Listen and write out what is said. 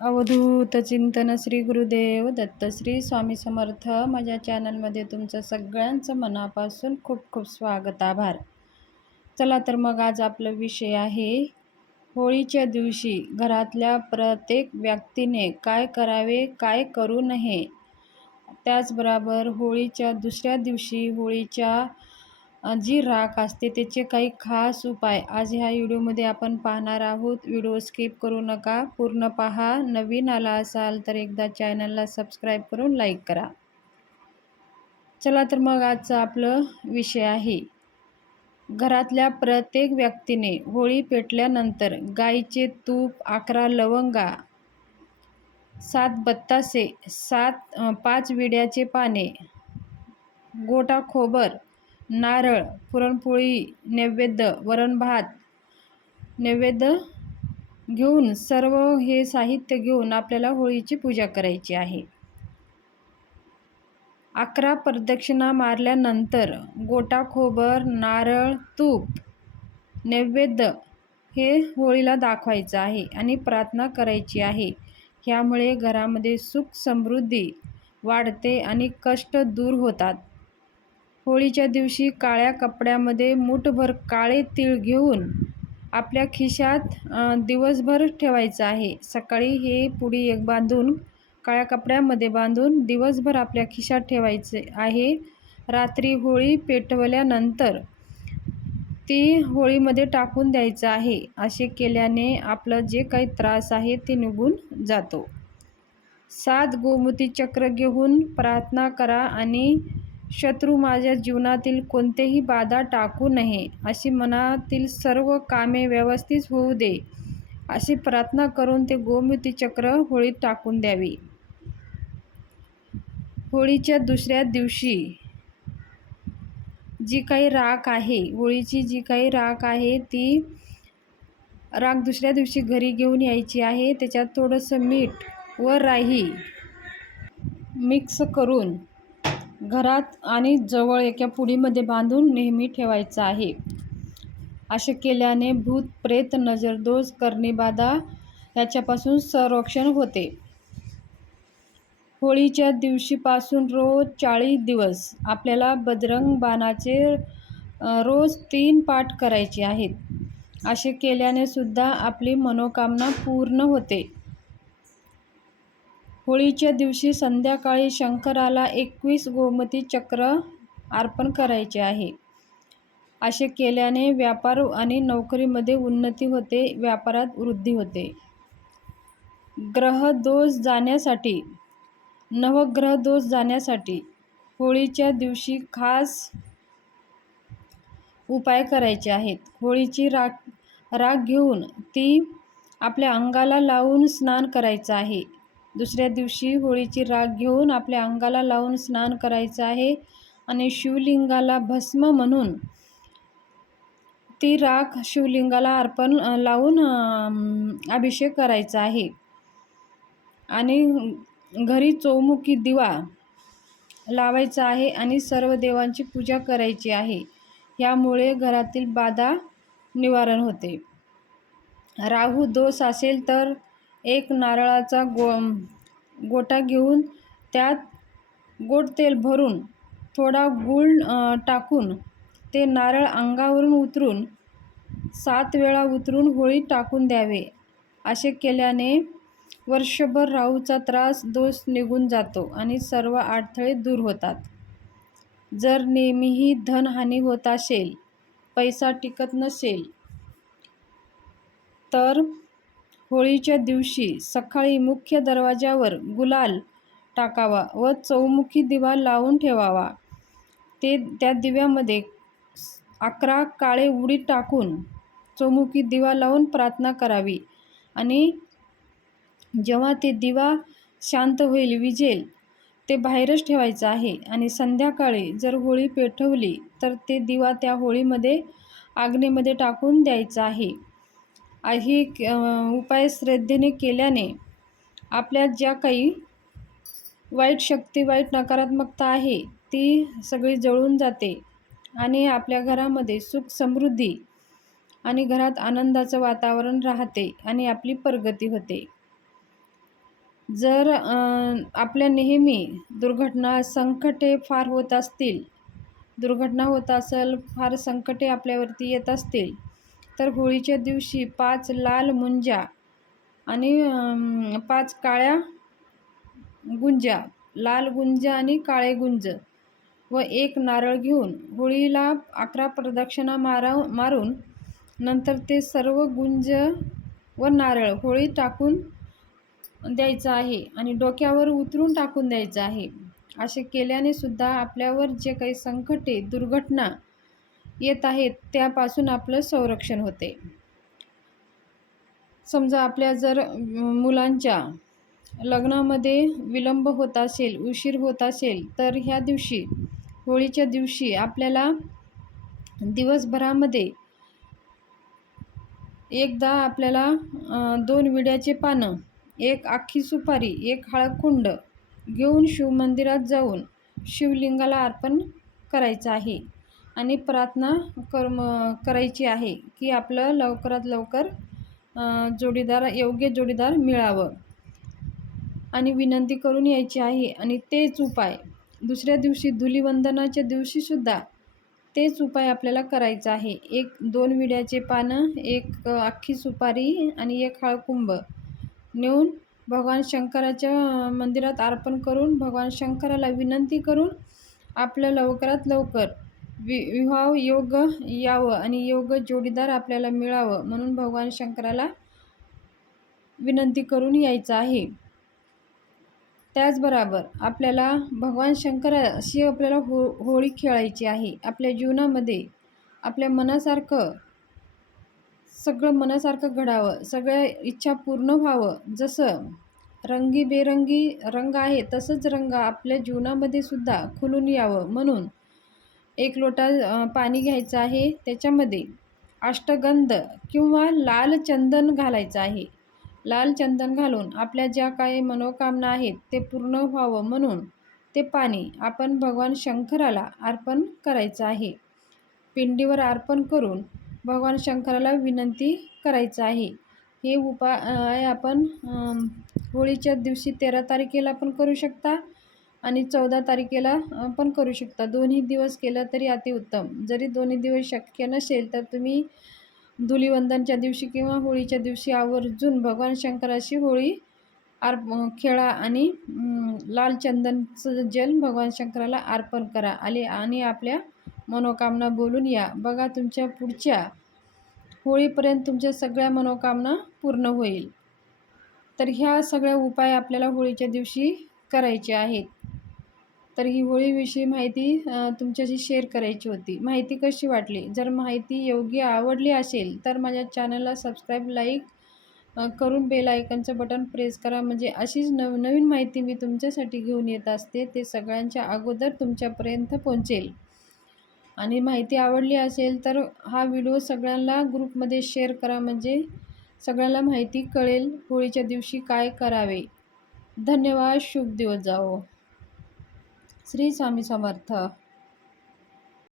अवधूत चिंतन श्री गुरुदेव दत्त श्री स्वामी समर्थ. माझ्या चॅनलमध्ये तुमचं सगळ्यांचं मनापासून खूप खूप स्वागत, आभार. चला तर मग आज आपला विषय आहे होळीच्या दिवशी घरातल्या प्रत्येक व्यक्तीने काय करावे, काय करू नये. त्याचबरोबर होळीच्या दुसऱ्या दिवशी होळीच्या जी राख असते त्याचे काही खास उपाय आज ह्या व्हिडिओमध्ये आपण पाहणार आहोत. व्हिडिओ स्किप करू नका, पूर्ण पहा. नवीन आला असाल तर एकदा चॅनलला सबस्क्राईब करून लाईक करा. चला तर मग आजचं आपलं विषय आहे घरातल्या प्रत्येक व्यक्तीने होळी पेटल्यानंतर गाईचे तूप, 11 लवंगा, 7 बत्तासे, 5 विड्याचे पाने, गोटा खोबर, नारळ, पुरणपोळी नैवेद्य, वरण भात नैवेद्य घेऊन सर्व हे साहित्य घेऊन आपल्याला होळीची पूजा करायची आहे. 11 प्रदक्षिणा मारल्यानंतर गोटा खोबर, नारळ, तूप, नैवेद्य हे होळीला दाखवायचं आहे आणि प्रार्थना करायची आहे. ह्यामुळे घरामध्ये सुख समृद्धी वाढते आणि कष्ट दूर होतात. होळीच्या दिवशी काळ्या कपड्यामध्ये मूठभर काळे तीळ घेऊन आपल्या खिशात दिवसभर ठेवायचं आहे. सकाळी हे पुडी बांधून काळ्या कपड्यामध्ये बांधून दिवसभर आपल्या खिशात ठेवायचे आहे. रात्री होळी पेटवल्यानंतर ती होळीमध्ये टाकून द्यायचं आहे. असे केल्याने आपलं जे काही त्रास आहे ते निघून जातो. 7 गोमती चक्र घेऊन प्रार्थना करा आणि शत्रू माझ्या जीवनातील कोणतेही बाधा टाकू नये, अशी मनातील सर्व कामे व्यवस्थित होऊ दे, अशी प्रार्थना करून ते गोमती चक्र होळीत टाकून द्यावी. होळीच्या दुसऱ्या दिवशी जी काही राख आहे, होळीची जी काही राख आहे ती राख दुसऱ्या दिवशी घरी घेऊन यायची आहे. त्याच्यात थोडंसं मीठ व राई मिक्स करून घरात आणि जवळ एका पुडीमध्ये बांधून नेहमी ठेवायचं आहे. असे केल्याने भूत, प्रेत, नजरदोष, कर्णीबाधा याच्यापासून संरक्षण होते. होळीच्या दिवशीपासून रोज 40 दिवस आपल्याला बजरंग बाणाचे रोज 3 पाठ करायचे आहेत. असे केल्याने सुद्धा आपली मनोकामना पूर्ण होते. होळीच्या दिवशी संध्याकाळी शंकराला 21 गोमती चक्र अर्पण करायचे आहे. असे केल्याने व्यापार आणि नोकरीमध्ये उन्नती होते, व्यापारात वृद्धी होते. ग्रहदोष जाण्यासाठी, नवग्रह दोष जाण्यासाठी होळीच्या दिवशी खास उपाय करायचे आहेत. होळीची राख घेऊन ती आपल्या अंगाला लावून स्नान करायचं आहे. दुसऱ्या दिवशी होळीची राख घेऊन आपल्या अंगाला लावून स्नान करायचं आहे आणि शिवलिंगाला भस्म म्हणून ती राख शिवलिंगाला अर्पण लावून अभिषेक करायचा आहे. आणि घरी चौमुखी दिवा लावायचा आहे आणि सर्व देवांची पूजा करायची आहे. यामुळे घरातील बाधा निवारण होते. राहू दोष असेल तर एक नारळाचा गोटा घेऊन त्यात गोड तेल भरून थोडा गूळ टाकून ते नारळ अंगावरून उतरून 7 वेळा उतरून होळीत टाकून द्यावे. असे केल्याने वर्षभर राहूचा त्रास, दोष निघून जातो आणि सर्व अडथळे दूर होतात. जर नेहमीही धनहानी होत असेल, पैसा टिकत नसेल, तर होळीच्या दिवशी सकाळी मुख्य दरवाजावर गुलाल टाकावा व चौमुखी दिवा लावून ठेवावा. त्या दिव्यामध्ये 11 काळे उडीद टाकून चौमुखी दिवा लावून प्रार्थना करावी आणि जेव्हा ते दिवा शांत होईल, विझेल, ते बाहेरच ठेवायचं आहे. आणि संध्याकाळी जर होळी पेटवली तर ते दिवा त्या होळीमध्ये आग्नेमध्ये टाकून द्यायचा आहे. ही उपाय श्रद्धेने केल्याने आपल्या ज्या काही वाईट शक्ती, वाईट नकारात्मकता आहे ती सगळी जळून जाते आणि आपल्या घरामध्ये सुख समृद्धी आणि घरात आनंदाचं वातावरण राहते आणि आपली प्रगती होते. जर आपल्या नेहमी दुर्घटना, संकटे फार होत असतील, दुर्घटना होत असेल, फार संकटे आपल्यावरती येत असतील, तर होळीच्या दिवशी 5 लाल मुंज्या आणि 5 काळ्या गुंज्या, लाल गुंज आणि काळे गुंज व 1 नारळ घेऊन होळीला 11 प्रदक्षिणा मारून नंतर ते सर्व गुंज व नारळ होळीत टाकून द्यायचं आहे आणि डोक्यावर उतरून टाकून द्यायचं आहे. असे केल्याने सुद्धा आपल्यावर जे काही संकटे, दुर्घटना येत आहेत त्यापासून आपलं संरक्षण होते. समजा आपल्या जर मुलांच्या लग्नामध्ये विलंब होत असेल, उशीर होत असेल, तर ह्या दिवशी, होळीच्या दिवशी आपल्याला दिवसभरामध्ये एकदा आपल्याला 2 विड्याचे पानं, 1 अख्खी सुपारी, 1 हळकुंड घेऊन शिवमंदिरात जाऊन शिवलिंगाला अर्पण करायचं आहे आणि प्रार्थना करायची आहे की आपलं लवकरात लवकर योग्य जोडीदार मिळावं आणि विनंती करून यायची आहे. आणि तेच उपाय दुसऱ्या दिवशी धुलीवंदनाच्या दिवशीसुद्धा तेच उपाय आपल्याला करायचा आहे. 2 विड्याचे पानं, 1 अख्खी सुपारी आणि 1 हळकुंब नेऊन भगवान शंकराच्या मंदिरात अर्पण करून भगवान शंकराला विनंती करून आपलं लवकरात लवकर विवाह योग यावं आणि योग्य जोडीदार आपल्याला मिळावं म्हणून भगवान शंकराला विनंती करून यायचं आहे. त्याचबरोबर आपल्याला भगवान शंकराशी आपल्याला होळी खेळायची आहे. आपल्या जीवनामध्ये आपल्या मनासारखं सगळं मनासारखं घडावं, सगळ्या इच्छा पूर्ण व्हावं. जसं रंगीबेरंगी रंग आहे तसंच रंग आपल्या जीवनामध्ये सुद्धा खुलून यावं म्हणून 1 लोटा पाणी घ्यायचं आहे. त्याच्यामध्ये अष्टगंध किंवा लाल चंदन घालायचं आहे. लाल चंदन घालून आपल्या ज्या काही मनोकामना आहेत ते पूर्ण व्हावं म्हणून ते पाणी आपण भगवान शंकराला अर्पण करायचं आहे. पिंडीवर अर्पण करून भगवान शंकराला विनंती करायचं आहे. हे उपाय आपण होळीच्या दिवशी 13 तारखेला पण करू शकता आणि 14 तारखेला पण करू शकता. दोन्ही दिवस केलं तरी अतिउत्तम. जरी दोन्ही दिवस शक्य नसेल तर तुम्ही धुलीवंदनच्या दिवशी किंवा होळीच्या दिवशी आवर्जून भगवान शंकराशी होळी खेळा आणि लाल चंदनचं जल भगवान शंकराला अर्पण करा आणि आपल्या मनोकामना बोलून या. बघा तुमच्या पुढच्या होळीपर्यंत तुमच्या सगळ्या मनोकामना पूर्ण होईल. तर ह्या सगळ्या उपाय आपल्याला होळीच्या दिवशी करायचे आहेत. तर ही होळीविषयी माहिती तुमच्याशी शेअर करायची होती. माहिती कशी वाटली? जर माहिती योग्य आवडली असेल तर माझ्या चॅनलला सबस्क्राईब, लाईक करून बेल आयकॉनचं बटन प्रेस करा. म्हणजे अशीच नवनवीन माहिती मी तुमच्यासाठी घेऊन येत असते ते सगळ्यांच्या अगोदर तुमच्यापर्यंत पोहोचेल. आणि माहिती आवडली असेल तर हा व्हिडिओ सगळ्यांना ग्रुपमध्ये शेअर करा म्हणजे सगळ्यांना माहिती कळेल होळीच्या दिवशी काय करावे. धन्यवाद. शुभ दिवस जावो. श्री स्वामी समर्थ.